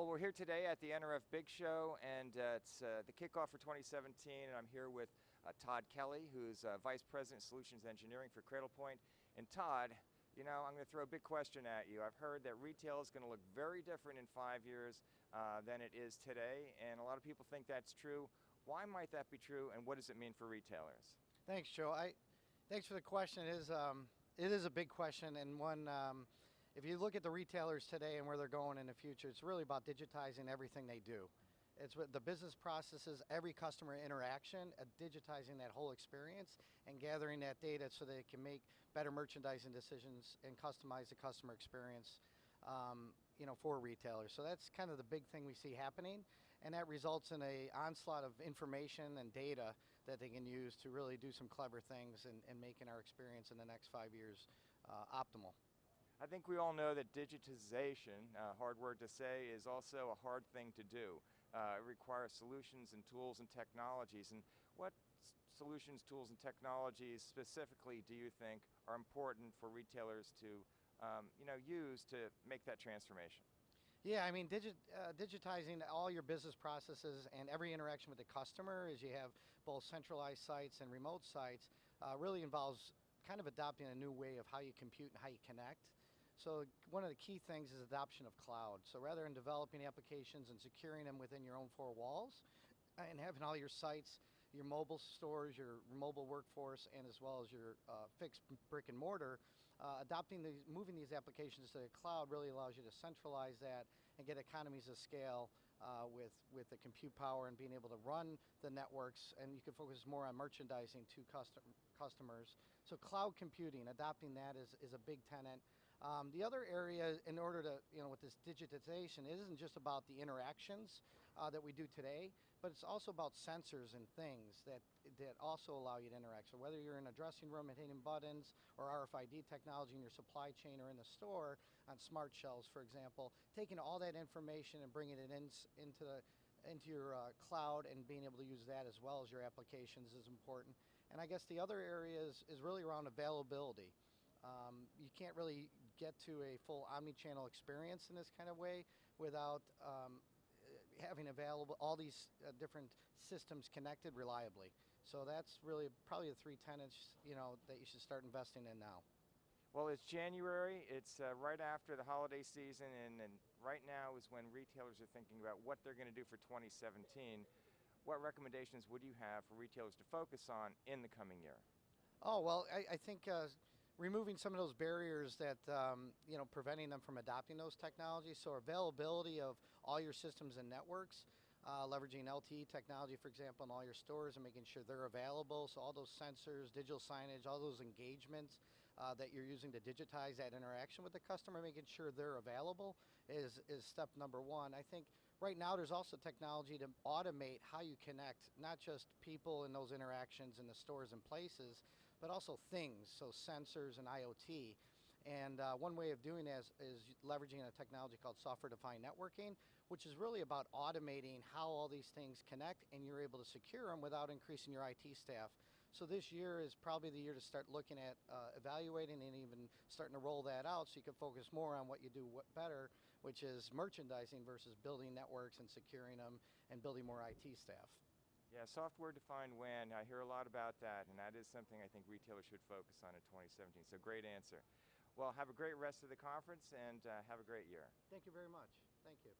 Well, we're here today at the NRF Big Show, and it's the kickoff for 2017, and I'm here with Todd Kelly, who's Vice President Solutions Engineering for Cradlepoint. And Todd, you know, I'm going to throw a big question at you. I've heard that retail is going to look very different in 5 years than it is today, and a lot of people think that's true. Why might that be true, and what does it mean for retailers? Thanks, Joe. Thanks for the question. It is a big question, and one. If you look at the retailers today and where they're going in the future, it's really about digitizing everything they do. It's what the business processes, every customer interaction, digitizing that whole experience and gathering that data so they can make better merchandising decisions and customize the customer experience for retailers. So that's kind of the big thing we see happening, and that results in an onslaught of information and data that they can use to really do some clever things and making our experience in the next 5 years optimal. I think we all know that digitization, hard word to say, is also a hard thing to do. It requires solutions and tools and technologies. And what solutions, tools, and technologies specifically do you think are important for retailers to use to make that transformation? Yeah, I mean, digitizing all your business processes and every interaction with the customer, as you have both centralized sites and remote sites, really involves kind of adopting a new way of how you compute and how you connect. So one of the key things is adoption of cloud. So rather than developing applications and securing them within your own four walls, and having all your sites, your mobile stores, your mobile workforce, and as well as your fixed brick and mortar, moving these applications to the cloud really allows you to centralize that and get economies of scale with the compute power and being able to run the networks, and you can focus more on merchandising to customers. So cloud computing, adopting that is a big tenet. The other area, in order to, with this digitization, it isn't just about the interactions that we do today, but it's also about sensors and things that also allow you to interact. So whether you're in a dressing room and hitting buttons, or RFID technology in your supply chain or in the store on smart shelves, for example, taking all that information and bringing it into your cloud and being able to use that as well as your applications is important. And I guess the other area is really around availability. You can't really get to a full omni-channel experience in this kind of way without having available all these different systems connected reliably. So that's really probably the three tenets that you should start investing in now. Well, it's January, it's right after the holiday season, and right now is when retailers are thinking about what they're going to do for 2017. What recommendations would you have for retailers to focus on in the coming year? Oh, well, I think removing some of those barriers that, preventing them from adopting those technologies. So availability of all your systems and networks, leveraging LTE technology, for example, in all your stores and making sure they're available. So all those sensors, digital signage, all those engagements that you're using to digitize that interaction with the customer, making sure they're available is step number one. I think right now there's also technology to automate how you connect, not just people in those interactions in the stores and places, but also things, so sensors and IoT. And one way of doing that is leveraging a technology called software-defined networking, which is really about automating how all these things connect, and you're able to secure them without increasing your IT staff. So this year is probably the year to start looking at evaluating and even starting to roll that out so you can focus more on what you do better, which is merchandising versus building networks and securing them and building more IT staff. Yeah, software-defined WAN, I hear a lot about that, and that is something I think retailers should focus on in 2017, so great answer. Well, have a great rest of the conference, and have a great year. Thank you very much. Thank you.